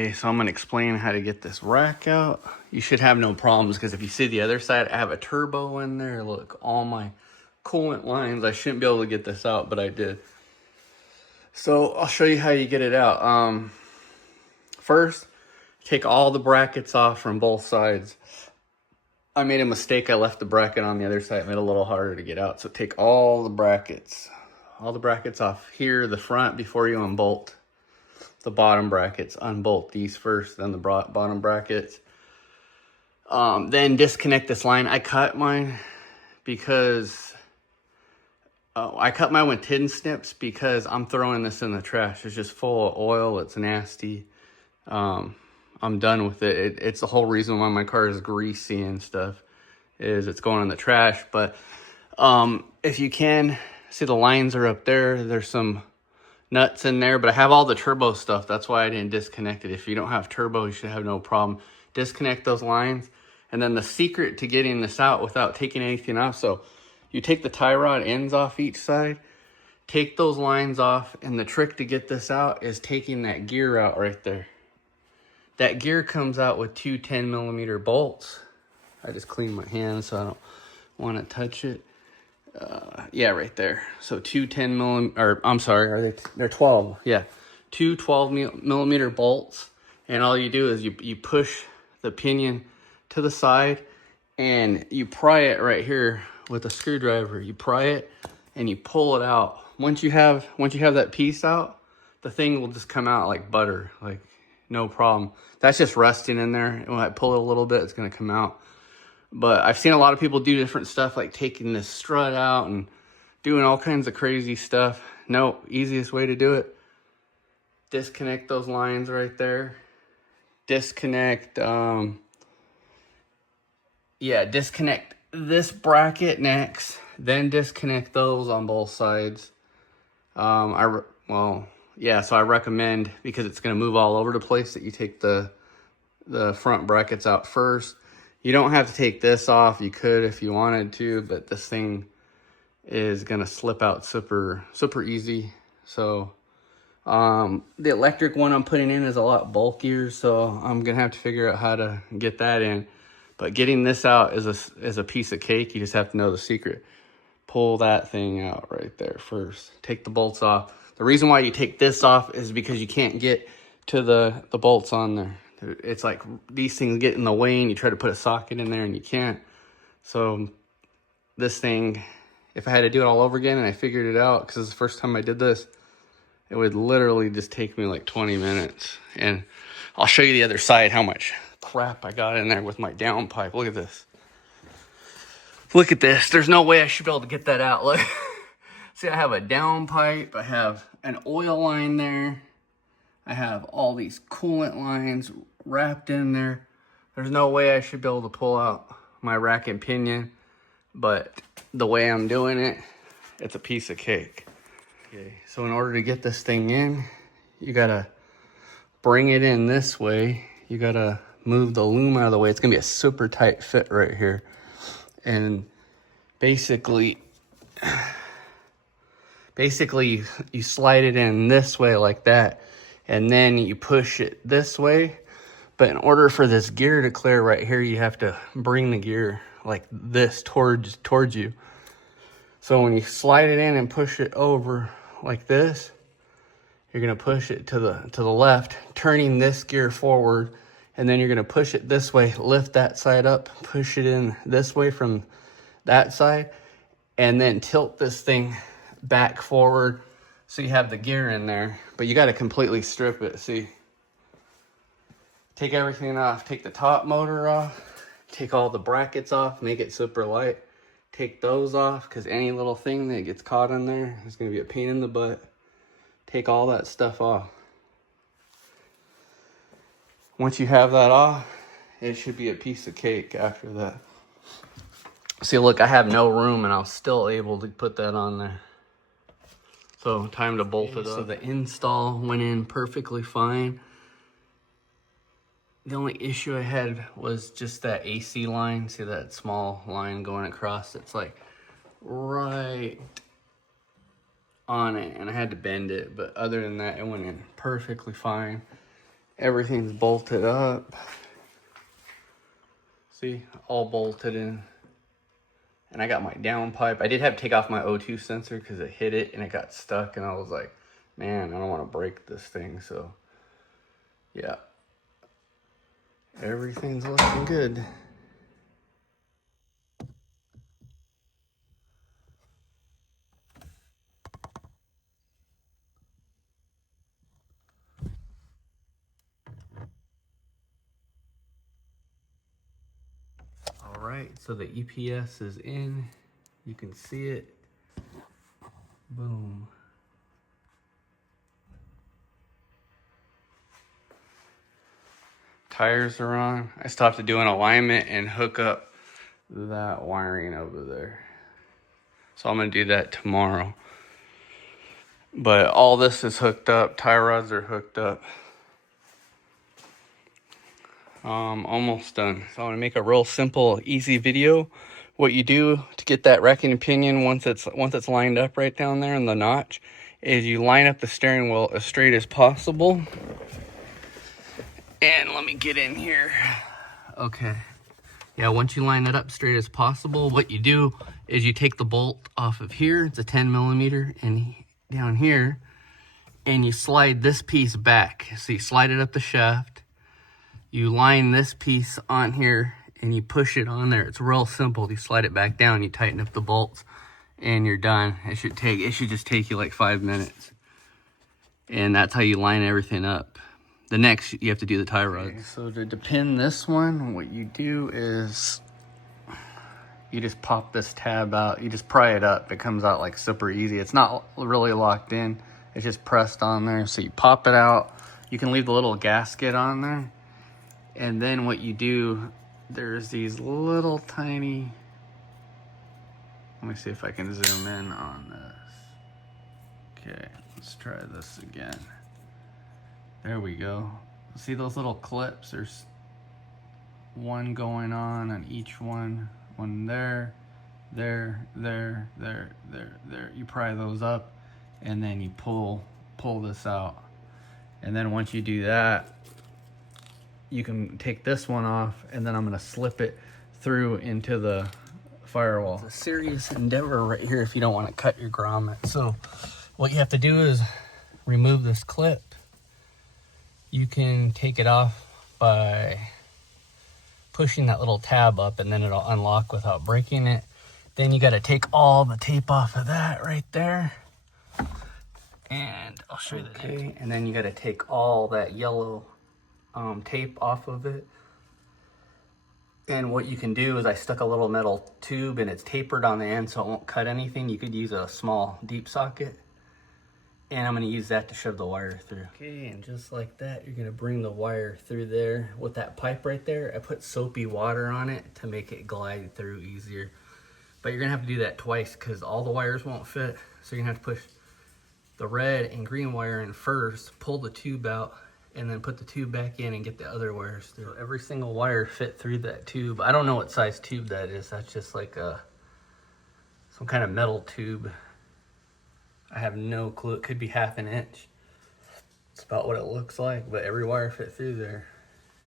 Okay, so I'm gonna explain how to get this rack out. You should have no problems because if you see the other side, I have a turbo in there. Look, all my coolant lines. I shouldn't be able to get this out, but I did. So I'll show you how you get it out. First, take all the brackets off from both sides. I made a mistake. I left the bracket on the other side. It made it a little harder to get out. So take all the brackets off here, the front, before you unbolt the bottom brackets. Unbolt these first, then the bottom brackets. Then disconnect this line. I cut mine because I cut mine with tin snips because I'm throwing this in the trash. It's just full of oil. It's nasty. I'm done with it. It's the whole reason why my car is greasy and stuff, is it's going in the trash. But if you can, see the lines are up there. There's some nuts in there, but I have all the turbo stuff. That's why I didn't disconnect it. If you don't have turbo, you should have no problem. Disconnect those lines. And then the secret to getting this out without taking anything off, so you take the tie rod ends off each side, take those lines off, and the trick to get this out is taking that gear out right there. That gear comes out with two 10mm bolts. I just cleaned my hands so I don't want to touch it. Yeah, right there. So two 10mm, or I'm sorry, they're 12. Yeah, two 12mm bolts. And all you do is you push the pinion to the side and you pry it right here with a screwdriver. You pry it and you pull it out. Once you have that piece out, the thing will just come out like butter, like no problem. That's just rusting in there. And when I pull it a little bit, it's gonna come out. But I've seen a lot of people do different stuff, like taking this strut out and doing all kinds of crazy stuff. No, easiest way to do it, disconnect those lines right there. Disconnect, disconnect this bracket next, then disconnect those on both sides. So I recommend, because it's going to move all over the place, that you take the front brackets out first. You don't have to take this off. You could if you wanted to, but this thing is going to slip out super easy. So the electric one I'm putting in is a lot bulkier, so I'm going to have to figure out how to get that in. But getting this out is a piece of cake. You just have to know the secret. Pull that thing out right there first. Take the bolts off. The reason why you take this off is because you can't get to the bolts on there. It's like these things get in the way and you try to put a socket in there and you can't. So this thing, if I had to do it all over again and I figured it out, because it's the first time I did this, it would literally just take me like 20 minutes. And I'll show you the other side, how much crap I got in there with my downpipe. Look at this. Look at this. There's no way I should be able to get that out. Look. See, I have a downpipe. I have an oil line there. I have all these coolant lines wrapped in there. There's no way I should be able to pull out my rack and pinion. But the way I'm doing it, it's a piece of cake. Okay, so in order to get this thing in, you gotta bring it in this way. You gotta move the loom out of the way. It's gonna be a super tight fit right here. And basically you slide it in this way like that, and then you push it this way. But in order for this gear to clear right here, you have to bring the gear like this towards you. So when you slide it in and push it over like this, you're gonna push it to the left, turning this gear forward, and then you're gonna push it this way, lift that side up, push it in this way from that side, and then tilt this thing back forward so you have the gear in there. But you gotta completely strip it. See, take everything off, take the top motor off, take all the brackets off, make it super light. Take those off, because any little thing that gets caught in there is going to be a pain in the butt. Take all that stuff off. Once you have that off, it should be a piece of cake after that. See, look, I have no room and I was still able to put that on there. So time to bolt it up. So the install went in perfectly fine. The only issue I had was just that AC line. See that small line going across? It's like right on it, and I had to bend it. But other than that, it went in perfectly fine. Everything's bolted up. See, all bolted in. And I got my down pipe. I did have to take off my O2 sensor because it hit it and it got stuck. And I was like, man, I don't want to break this thing. So, yeah. Everything's looking good. All right, so the EPS is in. You can see it. Boom. Tires are on. I still have to do an alignment and hook up that wiring over there. So I'm gonna do that tomorrow. But all this is hooked up. Tie rods are hooked up. Almost done. So I'm gonna make a real simple, easy video. What you do to get that racking pinion once it's lined up right down there in the notch is you line up the steering wheel as straight as possible. And let me get in here. Okay. Yeah, once you line it up straight as possible, what you do is you take the bolt off of here. It's a 10 millimeter, and down here, and you slide this piece back. So you slide it up the shaft. You line this piece on here and you push it on there. It's real simple. You slide it back down, you tighten up the bolts, and you're done. It should just take you like 5 minutes. And that's how you line everything up. The next, you have to do the tie rods. Okay, so to pin this one, what you do is you just pop this tab out. You just pry it up. It comes out like super easy. It's not really locked in. It's just pressed on there. So you pop it out. You can leave the little gasket on there. And then what you do, there's these little tiny, let me see if I can zoom in on this. Okay, let's try this again. There we go. See those little clips? There's one going on each one. One there, there. You pry those up and then you pull this out. And then once you do that, you can take this one off, and then I'm gonna slip it through into the firewall. It's a serious endeavor right here if you don't want to cut your grommet. So what you have to do is remove this clip. You can take it off by pushing that little tab up, and then it'll unlock without breaking it. Then you got to take all the tape off of that right there. And I'll show you that. Okay, and then you got to take all that yellow tape off of it. And what you can do is I stuck a little metal tube and it's tapered on the end so it won't cut anything. You could use a small deep socket, and I'm going to use that to shove the wire through. Okay, and just like that, you're going to bring the wire through there with that pipe right there. I put soapy water on it to make it glide through easier, but you're going to have to do that twice because all the wires won't fit. So you're going to have to push the red and green wire in first, pull the tube out, and then put the tube back in and get the other wires through. So every single wire fit through that tube. I don't know what size tube that is. That's just like some kind of metal tube. I have no clue. It could be 1/2 inch. It's about what it looks like, but every wire fit through there.